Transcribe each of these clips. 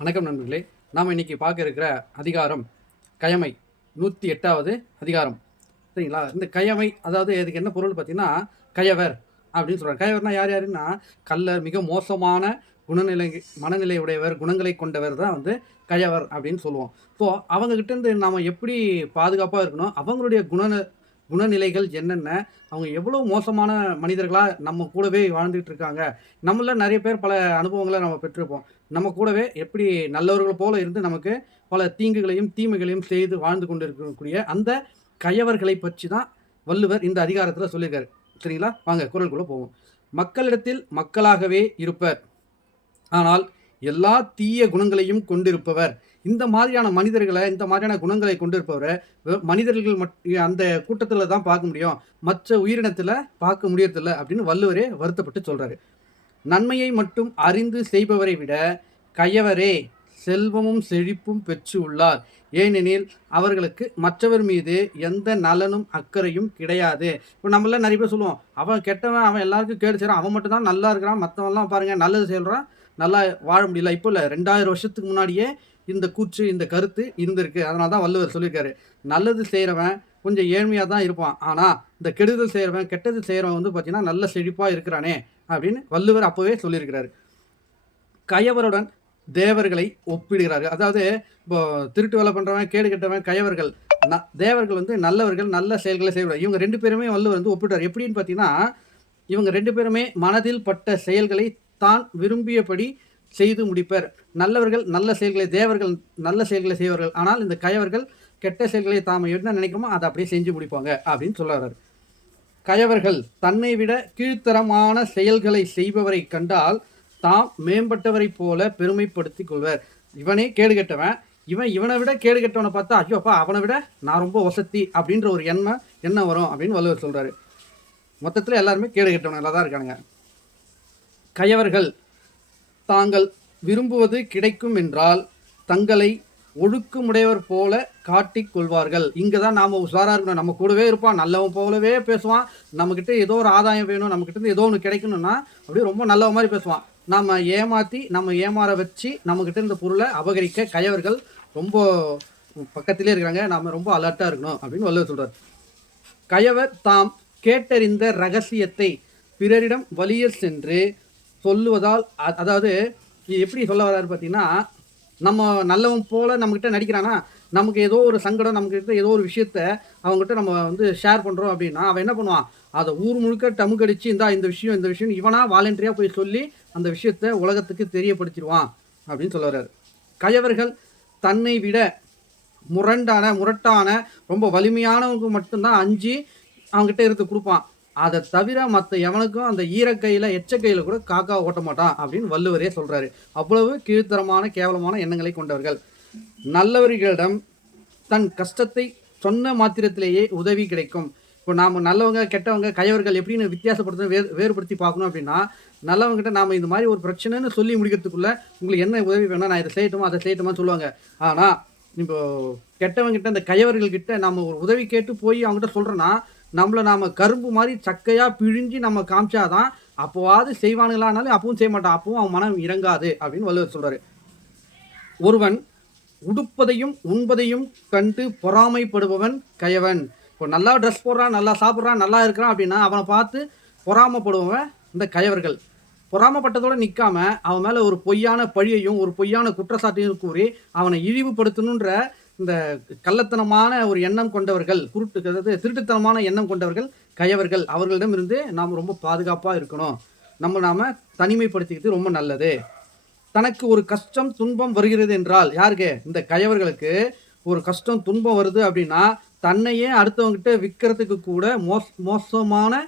வணக்கம் நண்பர்களே. நாம் இன்றைக்கி பார்க்க இருக்கிற அதிகாரம் கயமை நூற்றி எட்டாவது அதிகாரம். சரிங்களா? இந்த கயமை அதாவது இதுக்கு என்ன பொருள் பார்த்தீங்கன்னா கயவர் அப்படின்னு சொல்கிறாங்க கயவர்னா யார் யாருன்னா கல்லர் மிக மோசமான குணநிலை மனநிலை உடையவர் குணங்களை கொண்டவர் தான் வந்து கயவர் அப்படின்னு சொல்லுவோம். ஸோ அவங்கக்கிட்டேருந்து நாம் எப்படி பாதுகாப்பாக இருக்கணும்? அவங்களுடைய குண குணநிலைகள் என்னென்ன? அவங்க எவ்வளோ மோசமான மனிதர்களாக நம்ம கூடவே வாழ்ந்துகிட்டு இருக்காங்க? நம்மள நிறைய பேர் பல அனுபவங்களை நம்ம பெற்றிருப்போம். நம்ம கூடவே எப்படி நல்லவர்கள் போல இருந்து நமக்கு பல தீங்குகளையும் தீமைகளையும் செய்து வாழ்ந்து கொண்டு இருக்கக்கூடிய அந்த கயவர்களை பற்றி தான் வள்ளுவர் இந்த அதிகாரத்தில் சொல்லியிருக்காரு. சரிங்களா? வாங்க குரலுக்குள்ளே போவோம். மக்களிடத்தில் மக்களாகவே இருப்பர். ஆனால் எல்லா தீய குணங்களையும் கொண்டிருப்பவர். இந்த மாதிரியான மனிதர்களை இந்த மாதிரியான குணங்களை கொண்டிருப்பவரை மனிதர்கள் மட் அந்த கூட்டத்தில் தான் பார்க்க முடியும். மற்ற உயிரினத்தில் பார்க்க முடியறதில்ல அப்படின்னு வள்ளுவரே வருத்தப்பட்டு சொல்கிறாரு நன்மையை மட்டும் அறிந்து செய்பவரை விட கையவரே செல்வமும் செழிப்பும் பெற்று உள்ளார். ஏனெனில் அவர்களுக்கு மற்றவர் மீது எந்த நலனும் அக்கறையும் கிடையாது. இப்போ நம்மள நிறைய பேர் சொல்லுவோம் அவன் கெட்டவன் அவன் எல்லாருக்கும் கேடு செய்கிறான் அவன் மட்டும் தான் நல்லா இருக்கிறான் மற்றவன்லாம் பாருங்கள் நல்லது செய்கிறான் நல்லா வாழ முடியல. இப்போ இல்லை ரெண்டாயிரம் வருஷத்துக்கு முன்னாடியே இந்த கூற்று இந்த கருத்து இருந்திருக்கு. அதனால தான் வள்ளுவர் சொல்லியிருக்காரு. நல்லது செய்கிறவன் கொஞ்சம் ஏழ்மையாக தான் இருப்பான். ஆனால் இந்த கெடுதல் செய்கிறவன் கெட்டது செய்கிறவன் வந்து பார்த்தீங்கன்னா நல்ல செழிப்பாக இருக்கிறானே அப்படின்னு வள்ளுவர் அப்போவே சொல்லியிருக்கிறாரு. கயவருடன் தேவர்களை ஒப்பிடுகிறார்கள் அதாவது இப்போ திருட்டு வேலை பண்ணுறவன் கேடு கெட்டவன் கயவர்கள். ந தேவர்கள் வந்து நல்லவர்கள் நல்ல செயல்களை செய்வார் இவங்க ரெண்டு பேருமே வள்ளுவர் வந்து ஒப்பிடுறார். எப்படின்னு பார்த்தீங்கன்னா இவங்க ரெண்டு பேருமே மனதில் பட்ட செயல்களை தான் விரும்பியபடி செய்து முடிப்பர். நல்லவர்கள் நல்ல செயல்களை தேவர்கள் நல்ல செயல்களை செய்வார்கள். ஆனால் இந்த கயவர்கள் கெட்ட செயல்களை தாம் என்ன நினைக்கிறோமோ அதை அப்படியே செஞ்சு முடிப்பாங்க அப்படின்னு சொல்லுறாரு கயவர்கள் தன்னை விட கீழ்த்தரமான செயல்களை செய்பவரை கண்டால் தாம் மேம்பட்டவரைப் போல பெருமைப்படுத்திக் கொள்வர். இவனே கேடு கெட்டவன். இவன் இவனை விட கேடு கெட்டவனை பார்த்தா ஐயோ அப்பா அவனை விட நான் ரொம்ப வசதி அப்படின்ற ஒரு எண்ணம் எண்ணம் வரும் அப்படின்னு வள்ளுவர் சொல்கிறாரு மொத்தத்தில் எல்லாருமே கேடு கெட்டவனாக தான் இருக்கானுங்க. கயவர்கள் தாங்கள் விரும்புவது கிடைக்கும் என்றால் தங்களை ஒழுக்கமுடையவர் போல காட்டிக் கொள்வார்கள். இங்கே தான் நாம் உஷாராக இருக்கணும். நம்ம கூடவே இருப்பான். நல்லவன் போலவே பேசுவான். நம்மக்கிட்ட ஏதோ ஒரு ஆதாயம் வேணும். நம்மக்கிட்ட ஏதோ ஒன்று கிடைக்கணும்னா அப்படியே ரொம்ப நல்லவ மாதிரி பேசுவான். நம்ம ஏமாற்றி நம்ம ஏமாற வச்சு நம்மக்கிட்ட இருந்த பொருளை அபகரிக்க கயவர்கள் ரொம்ப பக்கத்திலே இருக்கிறாங்க. நாம் ரொம்ப அலர்ட்டாக இருக்கணும் அப்படின்னு வள்ளுவர் சொல்கிறார் கயவர் தாம் கேட்டறிந்த ரகசியத்தை பிறரிடம் வலிய சென்று சொல்லுவதால் அதாவது இது எப்படி சொல்ல வர்றாரு பார்த்தீங்கன்னா நம்ம நல்லவன் போல் நம்மக்கிட்ட நடிக்கிறானா நமக்கு ஏதோ ஒரு சங்கடம் நம்மக்கிட்ட ஏதோ ஒரு விஷயத்த அவங்ககிட்ட நம்ம வந்து ஷேர் பண்ணுறோம் அப்படின்னா அவன் என்ன பண்ணுவான்? அதை ஊர் முழுக்க டமுக்கடிச்சு இந்தா இந்த விஷயம் இந்த விஷயம் இவனாக வாலண்டரியாக போய் சொல்லி அந்த விஷயத்த உலகத்துக்கு தெரியப்படுத்திடுவான் அப்படின்னு சொல்ல வர்றாரு கயவர்கள் தன்னை விட முரண்டான முரட்டான ரொம்ப வலிமையானவங்க மட்டும்தான் அஞ்சு அவங்ககிட்ட இருந்து கொடுப்பான். அதை தவிர மற்ற எவனுக்கும் அந்த ஈரக்கையில் எச்சக்கையில் கூட காக்கா ஓட்ட மாட்டான் அப்படின்னு வள்ளுவரே சொல்கிறாரு அவ்வளவு கீழ்த்தரமான கேவலமான எண்ணங்களை கொண்டவர்கள். நல்லவர்களிடம் தன் கஷ்டத்தை சொன்ன மாத்திரத்திலேயே உதவி கிடைக்கும். இப்போ நாம் நல்லவங்க கெட்டவங்க கயவர்கள் எப்படின்னு வித்தியாசப்படுத்தணும் வேறு வேறுபடுத்தி பார்க்கணும் அப்படின்னா நல்லவங்ககிட்ட நாம் இந்த மாதிரி ஒரு பிரச்சனைன்னு சொல்லி முடிக்கிறதுக்குள்ள உங்களுக்கு என்ன உதவி வேணும் நான் இதை செய்யட்டுமா அதை செய்யட்டுமான்னு சொல்லுவாங்க. ஆனால் இப்போ கெட்டவங்கிட்ட இந்த கயவர்கள்கிட்ட நம்ம ஒரு உதவி கேட்டு போய் அவங்ககிட்ட சொல்கிறோன்னா நம்மளை நாம் கரும்பு மாதிரி சக்கையாக பிழிஞ்சு நம்ம காமிச்சாதான் அப்போவாது செய்வானுங்களானாலும் அப்பவும் செய்ய மாட்டான். அப்பவும் அவன் மனம் இறங்காது அப்படின்னு வள்ளுவர் சொல்கிறாரு ஒருவன் உடுப்பதையும் உண்பதையும் கண்டு பொறாமைப்படுபவன் கயவன். இப்போ நல்லா ட்ரெஸ் போடுறான் நல்லா சாப்பிட்றான் நல்லா இருக்கிறான் அப்படின்னா அவனை பார்த்து பொறாமப்படுபவன் இந்த கயவர்கள். பொறாமப்பட்டதோடு நிற்காம அவன் மேலே ஒரு பொய்யான பழியையும் ஒரு பொய்யான குற்றச்சாட்டையும் கூறி அவனை இழிவுபடுத்தணுன்ற இந்த கள்ளத்தனமான ஒரு எண்ணம் கொண்டவர்கள் குருட்டு அதாவது திருட்டுத்தனமான எண்ணம் கொண்டவர்கள் கயவர்கள் அவர்களிடமிருந்து நாம் ரொம்ப பாதுகாப்பாக இருக்கணும். நம்ம நாம் தனிமைப்படுத்திக்கிறது ரொம்ப நல்லது. தனக்கு ஒரு கஷ்டம் துன்பம் வருகிறது என்றால் யாருக்கு? இந்த கயவர்களுக்கு ஒரு கஷ்டம் துன்பம் வருது அப்படின்னா தன்னையே அடுத்தவங்ககிட்ட விற்கிறதுக்கு கூட மோஸ் மோசமான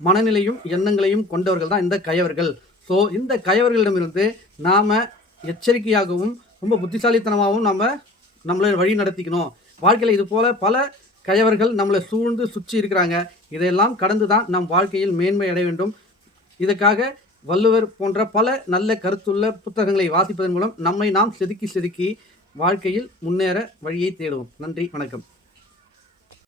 மனநிலையும் எண்ணங்களையும் கொண்டவர்கள் தான் இந்த கயவர்கள். ஸோ இந்த கயவர்களிடமிருந்து நாம் எச்சரிக்கையாகவும் ரொம்ப புத்திசாலித்தனமாகவும் நம்ம நம்மளை வழி நடத்திக்கணும். வாழ்க்கையில் இது போல பல கயவர்கள் நம்மளை சூழ்ந்து சுற்றி இருக்கிறாங்க. இதையெல்லாம் கடந்து தான் நம் வாழ்க்கையில் மேன்மை அடைய வேண்டும். இதற்காக வள்ளுவர் போன்ற பல நல்ல கருத்துள்ள புத்தகங்களை வாசிப்பதன் மூலம் நம்மை நாம் செதுக்கி செதுக்கி வாழ்க்கையில் முன்னேற வழியை தேடுவோம். நன்றி வணக்கம்.